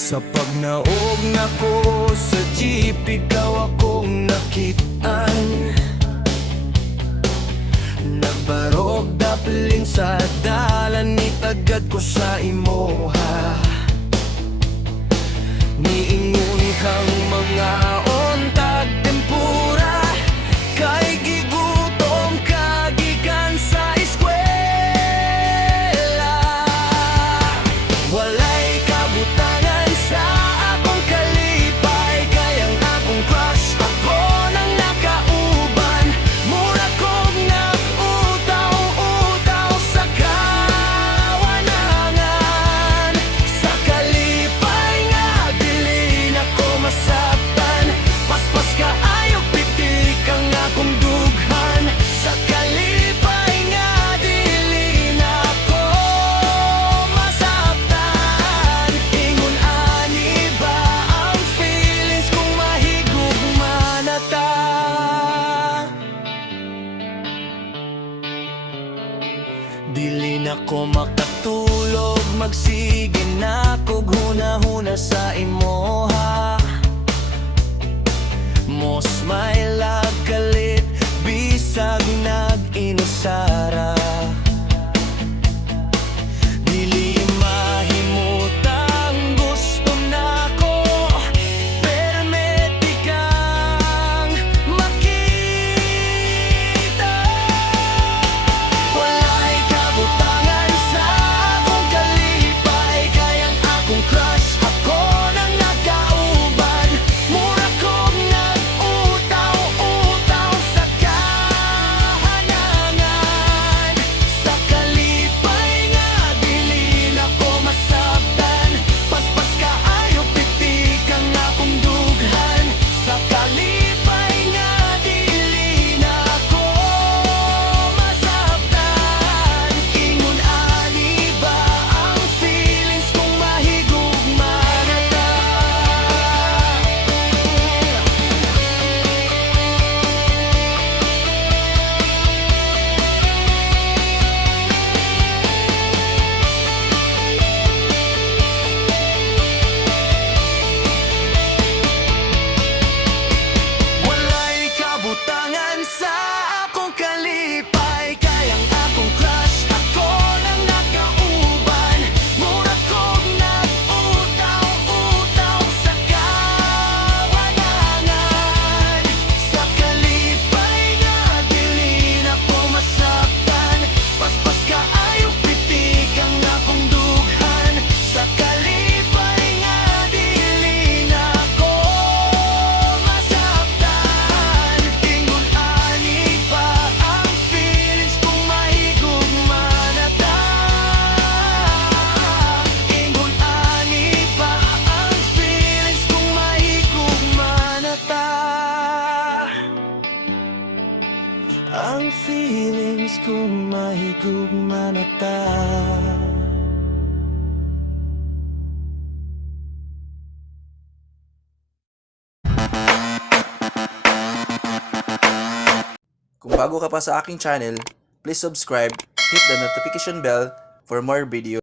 Sa pagnaog nako sa jeep, ikaw akong nakitaan. Nagbarog daplin sa dalan, itagad ko sa imoha. Niingon kang mga ontag tempura, kay gigutom kagikan sa eskwela. Walay kabutangan sa akong kalipay, kayang akong crush ako nang nakauban. Mura kong nag-utaw-utaw sa kawanangan. Sa kalipay nga dili na ko masabtan, paspas ka ayaw pitik ang akong dughan. Sa kalipay nga dili na ko masabtan. Ingon ani ba ang feelings kung mahigugma na ta? Dili na ko makatulog, magsige na ko huna-huna sa imoha. Mos may lagkalit, bisag nag-inusara. Dili mahimutang gusto nako, permiti kang makita. Walay kabutangan sa akong kalipay, kayang akong crush ako nang nakauban. Mura kong nag-utaw-utaw sa kahanangan. Sa kalipay nga dili na ko masabtan, paspas ka ayaw pitik ang akong dughan. Sa kalipay nga dili na ko masabtan. Ingon ani ba ang feelings kung mahigugma na ta? Walay kabutangan sa akong kalipay, kayang akong crush ako nang nakauban. Mura kong nag-utaw-utaw sa kawanangan. Sa kalipay nga dili na ko masaktan, paspas ka ayaw pitik ang akong dughan. Sa kalipay nga dili na ko masaktan. Ingon ani pa ang feelings kung mahigugma na ta? Ingon ani pa ang feelings kung mahigugma na ta? Ang feelings kung mahigugma na ta? Kung bago ka pa sa aking channel, please subscribe, hit the notification bell for more videos.